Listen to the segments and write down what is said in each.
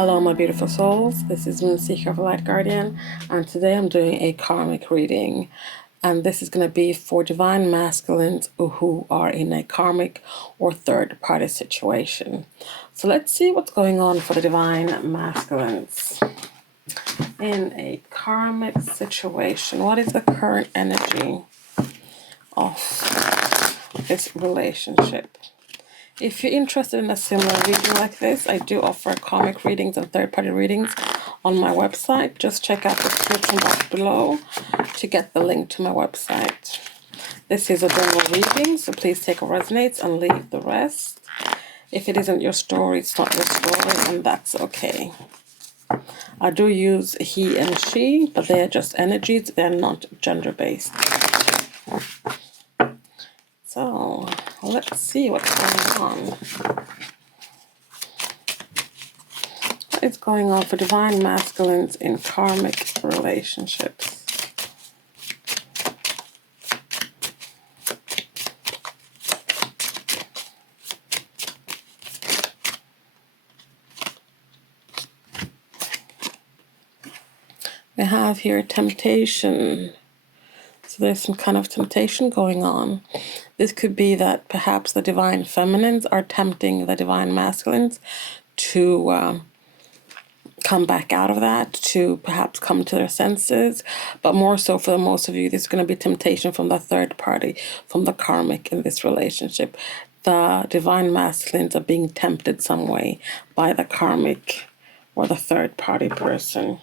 Hello my beautiful souls, this is Moonseeker of Light Guardian, and today I'm doing a karmic reading, and this is going to be for divine masculines who are in a karmic or third party situation. So let's see what's going on for the divine masculines in a karmic situation. What is the current energy of this relationship? If you're interested in a similar reading like this, I do offer karmic readings and third-party readings on my website. Just check out the description box below to get the link to my website. This is a general reading, so please take what resonates and leave the rest. If it isn't your story, it's not your story, and that's okay. I do use he and she, but they are just energies. They're not gender-based. So let's see what's going on. What is going on for divine masculines in karmic relationships? We have here temptation. So there's some kind of temptation going on. This could be that perhaps the divine feminines are tempting the divine masculines to come back out of that, to perhaps come to their senses. But more so for most of you, there's going to be temptation from the third party, from the karmic in this relationship. The divine masculines are being tempted some way by the karmic or the third party person.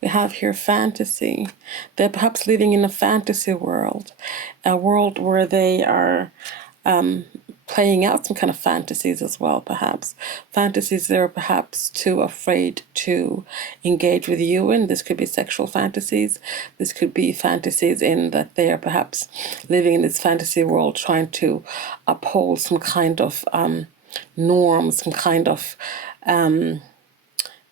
We have here fantasy. They're perhaps living in a fantasy world, a world where they are playing out some kind of fantasies as well, perhaps. Fantasies they're perhaps too afraid to engage with you in. This could be sexual fantasies. This could be fantasies in that they are perhaps living in this fantasy world trying to uphold some kind of norm, some kind of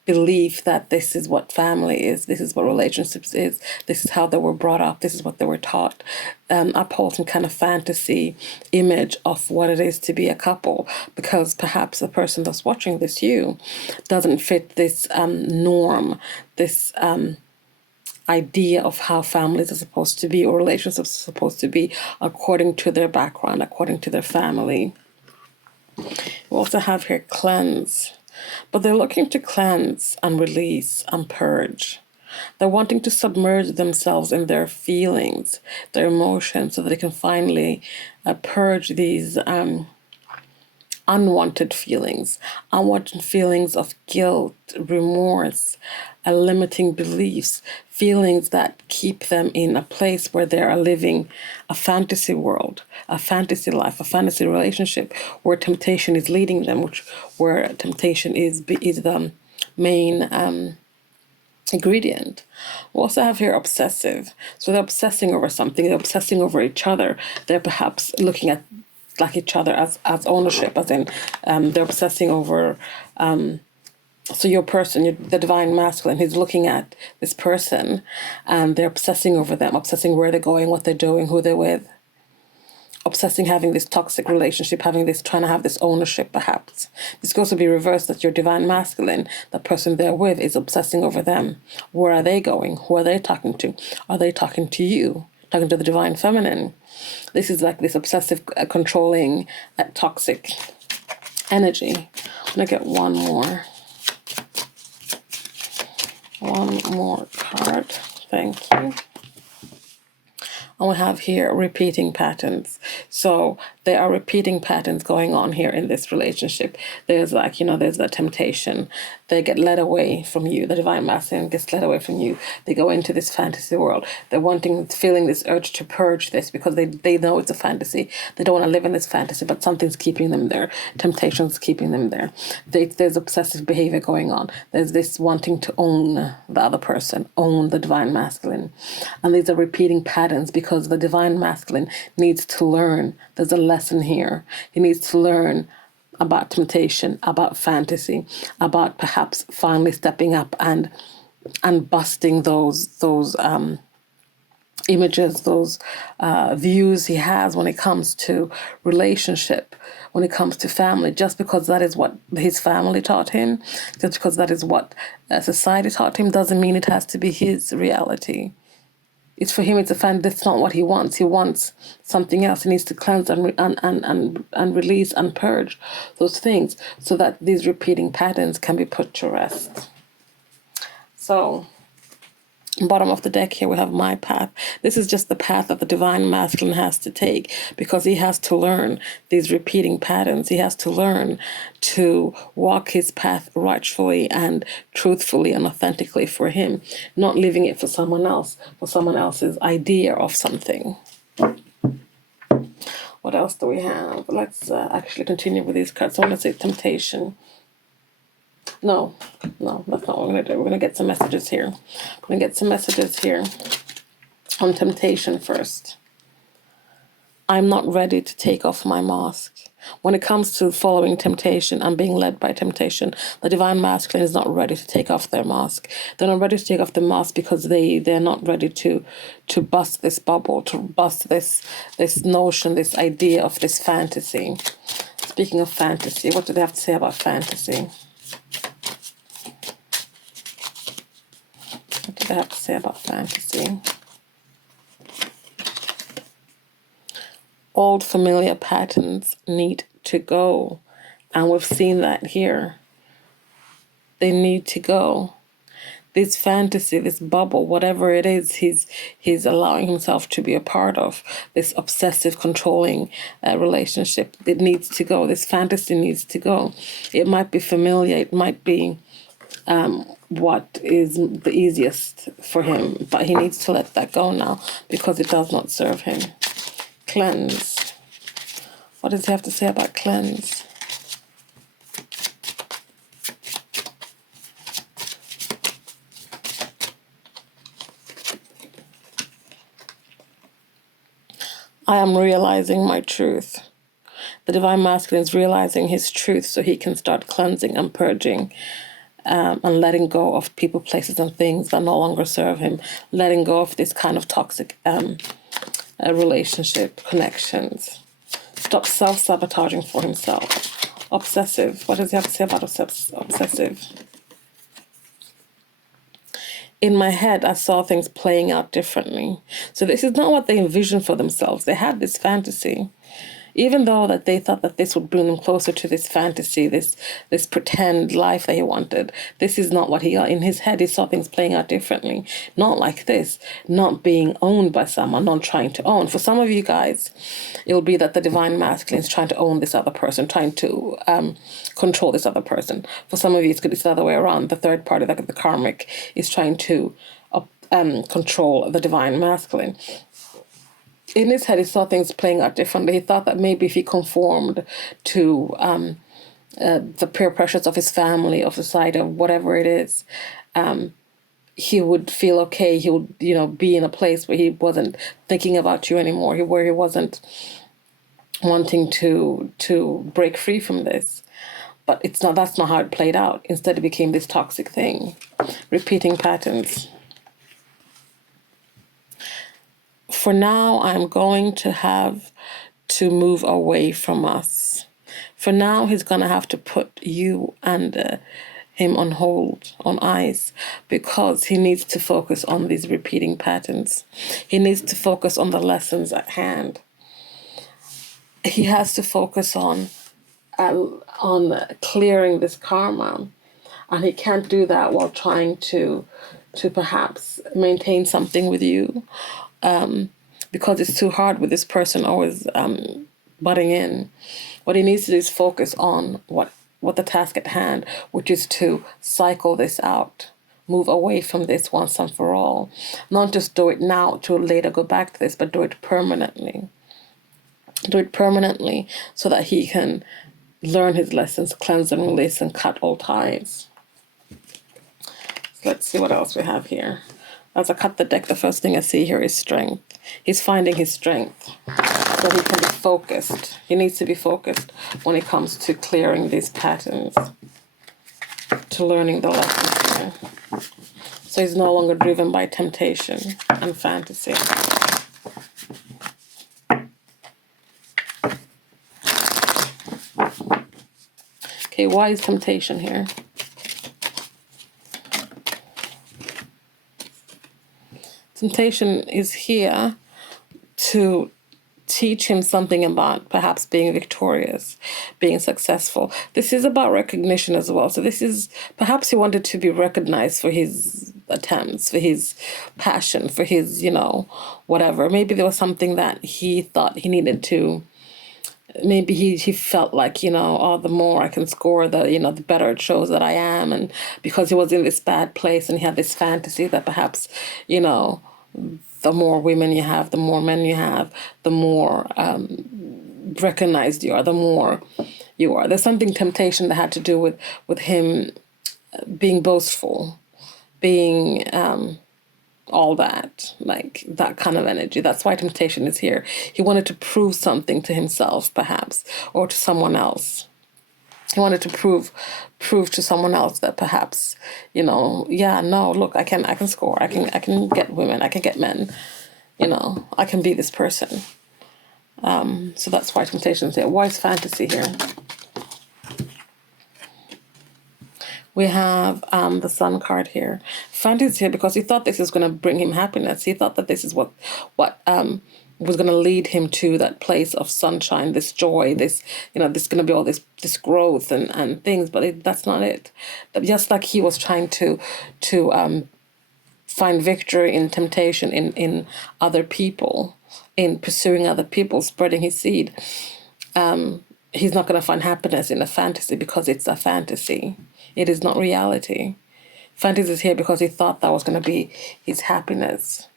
belief that this is what family is, this is what relationships is, this is how they were brought up, this is what they were taught. Uphold some kind of fantasy image of what it is to be a couple, because perhaps the person that's watching this, you, doesn't fit this norm, this idea of how families are supposed to be or relationships are supposed to be according to their background, according to their family. We also have here cleanse. But they're looking to cleanse and release and purge. They're wanting to submerge themselves in their feelings, their emotions, so that they can finally purge these unwanted feelings of guilt, remorse, limiting beliefs, feelings that keep them in a place where they are living a fantasy world, a fantasy life, a fantasy relationship where temptation is leading them, where temptation is the main ingredient. We also have here obsessive. So they're obsessing over something, they're obsessing over each other. They're perhaps looking at like each other as ownership, as in they're obsessing over so your person, the divine masculine, he's looking at this person and they're obsessing over them, obsessing where they're going, what they're doing, who they're with, obsessing having this toxic relationship, trying to have this ownership perhaps. This could also be reversed, that your divine masculine, the person they're with, is obsessing over them. Where are they going? Who are they talking to? Are they talking to you? Talking to the divine feminine? This is like this obsessive, controlling, toxic energy. I'm going to get one more card. Thank you. And we have here repeating patterns. So there are repeating patterns going on here in this relationship. There's like, there's the temptation. They get led away from you. The divine masculine gets led away from you. They go into this fantasy world. They're feeling this urge to purge this because they know it's a fantasy. They don't want to live in this fantasy, but something's keeping them there. Temptation's keeping them there. There's obsessive behavior going on. There's this wanting to own the other person, own the divine masculine. And these are repeating patterns because the divine masculine needs to learn. There's a lesson here. He needs to learn about temptation, about fantasy, about perhaps finally stepping up and busting those images, those views he has when it comes to relationship, when it comes to family, just because that is what his family taught him, just because that is what society taught him, doesn't mean it has to be his reality. It's for him, it's a fan. That's not what he wants. He wants something else. He needs to cleanse and release and purge those things so that these repeating patterns can be put to rest. So, bottom of the deck here, we have my path. This is just the path that the divine masculine has to take, because he has to learn these repeating patterns. He has to learn to walk his path rightfully and truthfully and authentically for him, not leaving it for someone else, for someone else's idea of something. What else do we have? Let's actually continue with these cards. So I'm going to say temptation. No, that's not what we're going to do. We're going to get some messages here. We're going to get some messages here on temptation first. I'm not ready to take off my mask. When it comes to following temptation and being led by temptation, the divine masculine is not ready to take off their mask. They're not ready to take off the mask because they're not ready to bust this bubble, to bust this notion, this idea of this fantasy. Speaking of fantasy, what do they have to say about fantasy? What do they have to say about fantasy? Old familiar patterns need to go. And we've seen that here. They need to go. This fantasy, this bubble, whatever it is, he's allowing himself to be a part of, this obsessive, controlling relationship. It needs to go. This fantasy needs to go. It might be familiar. It might be what is the easiest for him. But he needs to let that go now because it does not serve him. Cleanse. What does he have to say about cleanse? I am realizing my truth. The divine masculine is realizing his truth so he can start cleansing and purging and letting go of people, places, and things that no longer serve him. Letting go of this kind of toxic relationship, connections. Stop self-sabotaging for himself. Obsessive. What does he have to say about obsessive? In my head, I saw things playing out differently. So this is not what they envisioned for themselves. They had this fantasy. Even though that they thought that this would bring them closer to this fantasy, this pretend life that he wanted, this is not what he got. In his head, he saw things playing out differently. Not like this. Not being owned by someone, not trying to own. For some of you guys, it will be that the divine masculine is trying to own this other person, trying to control this other person. For some of you, it's the other way around. The third party, the karmic, is trying to control the divine masculine. In his head, he saw things playing out differently. He thought that maybe if he conformed to the peer pressures of his family, of society, of whatever it is, he would feel okay. He would, be in a place where he wasn't thinking about you anymore, where he wasn't wanting to break free from this. But that's not how it played out. Instead, it became this toxic thing. Repeating patterns. For now, I'm going to have to move away from us. For now, he's going to have to put you and him on hold, on ice, because he needs to focus on these repeating patterns. He needs to focus on the lessons at hand. He has to focus on clearing this karma. And he can't do that while trying to perhaps maintain something with you. Because it's too hard with this person always butting in. What he needs to do is focus on what the task at hand, which is to cycle this out, move away from this once and for all. Not just do it now to later go back to this, but do it permanently. Do it permanently so that he can learn his lessons, cleanse and release, and cut all ties. Let's see what else we have here. As I cut the deck, the first thing I see here is strength. He's finding his strength so he can be focused. He needs to be focused when it comes to clearing these patterns, to learning the lessons here. So he's no longer driven by temptation and fantasy. Okay, why is temptation here? Temptation is here to teach him something about perhaps being victorious, being successful. This is about recognition as well. So this is, perhaps he wanted to be recognized for his attempts, for his passion, for his, you know, whatever. Maybe there was something that he thought he needed to, maybe he felt like, you know, oh, the more I can score, the, you know, the better it shows that I am. And because he was in this bad place and he had this fantasy that perhaps, you know, the more women you have, the more men you have, the more recognized you are, the more you are. There's something temptation that had to do with him being boastful, being all that, like that kind of energy. That's why temptation is here. He wanted to prove something to himself, perhaps, or to someone else. He wanted to prove to someone else that perhaps, you know, yeah, no, look, I can score. I can get women. I can get men. You know, I can be this person. So that's why temptation is here. Why is fantasy here? We have the Sun card here. Fantasy is here because he thought this is going to bring him happiness. He thought that this is what was going to lead him to that place of sunshine, this joy, this, you know, this going to be all this growth and things. But that's not it. Just like he was trying to find victory in temptation, in other people, in pursuing other people, spreading his seed. He's not going to find happiness in a fantasy because it's a fantasy. It is not reality. Fantasy is here because he thought that was going to be his happiness.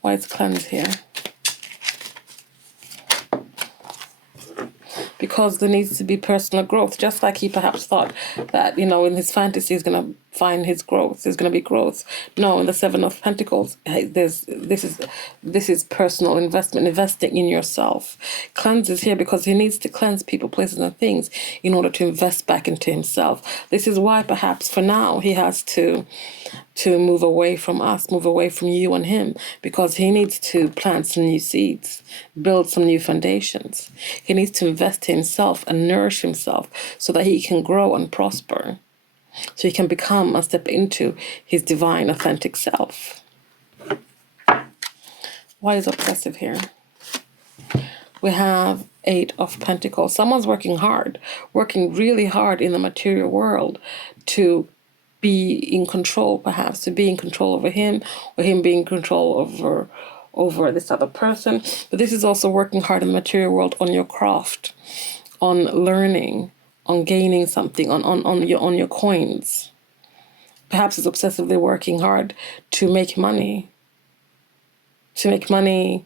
Why is cleanse here? Because there needs to be personal growth, just like he perhaps thought that, you know, in his fantasy he's going to find his growth. There's going to be growth. No, in the Seven of Pentacles, this is personal investment, investing in yourself. Cleanse is here because he needs to cleanse people, places, and things in order to invest back into himself. This is why perhaps for now he has to move away from us, move away from you and him, because he needs to plant some new seeds, build some new foundations. He needs to invest in himself and nourish himself so that he can grow and prosper, so he can become and step into his divine, authentic self. Why is obsessive here? We have Eight of Pentacles. Someone's working hard, working really hard in the material world to be in control, perhaps, to be in control over him, or him being in control over this other person. But this is also working hard in the material world on your craft, on learning, on gaining something, on your coins. Perhaps it's obsessively working hard to make money. To make money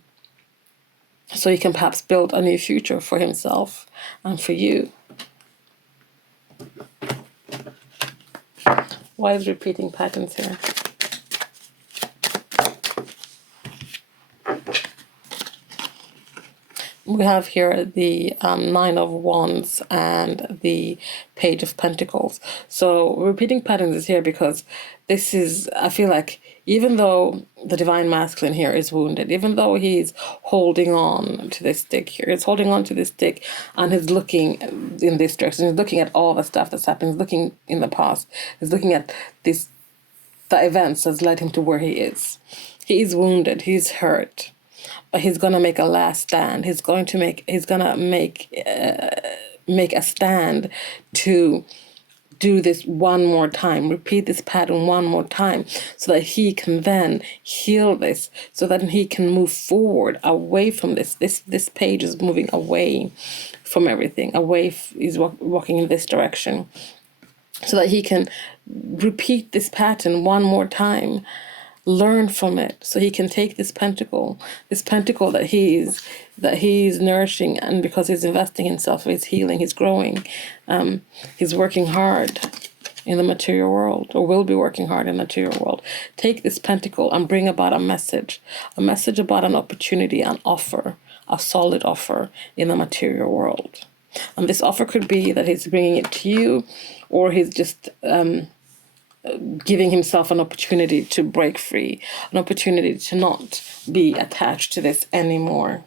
so he can perhaps build a new future for himself and for you. Why is repeating patterns here? We have here the Nine of Wands and the Page of Pentacles. So repeating patterns is here because this is, I feel like, even though the Divine Masculine here is wounded, even though he's holding on to this stick here, he's holding on to this stick and he's looking in this direction, he's looking at all the stuff that's happened, he's looking in the past, he's looking at the events that's led him to where he is. He is wounded, he's hurt. But he's gonna make a last stand. He's gonna make a stand to do this one more time, repeat this pattern one more time, so that he can then heal this, so that he can move forward away from this. This page is moving away from everything, he's walking in this direction, so that he can repeat this pattern one more time, learn from it, so he can take this pentacle that he's nourishing, and because he's investing in himself, he's healing, he's growing, he's working hard in the material world, or will be working hard in the material world. Take this pentacle and bring about a message about an opportunity, an offer, a solid offer in the material world. And this offer could be that he's bringing it to you, or he's just giving himself an opportunity to break free, an opportunity to not be attached to this anymore.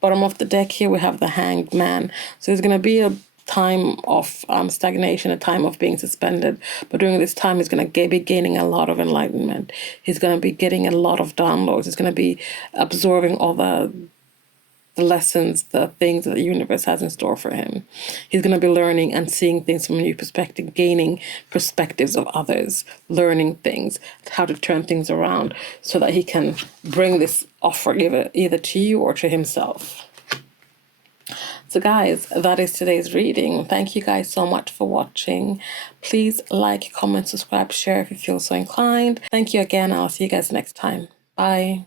Bottom of the deck here, we have the Hanged Man. So there's going to be a time of stagnation, a time of being suspended. But during this time, he's going to be gaining a lot of enlightenment. He's going to be getting a lot of downloads. He's going to be absorbing all the lessons, the things that the universe has in store for him. He's going to be learning and seeing things from a new perspective, gaining perspectives of others, learning things, how to turn things around so that he can bring this offer either to you or to himself. So guys, that is today's reading. Thank you guys so much for watching. Please like, comment, subscribe, share if you feel so inclined. Thank you again. I'll see you guys next time. Bye.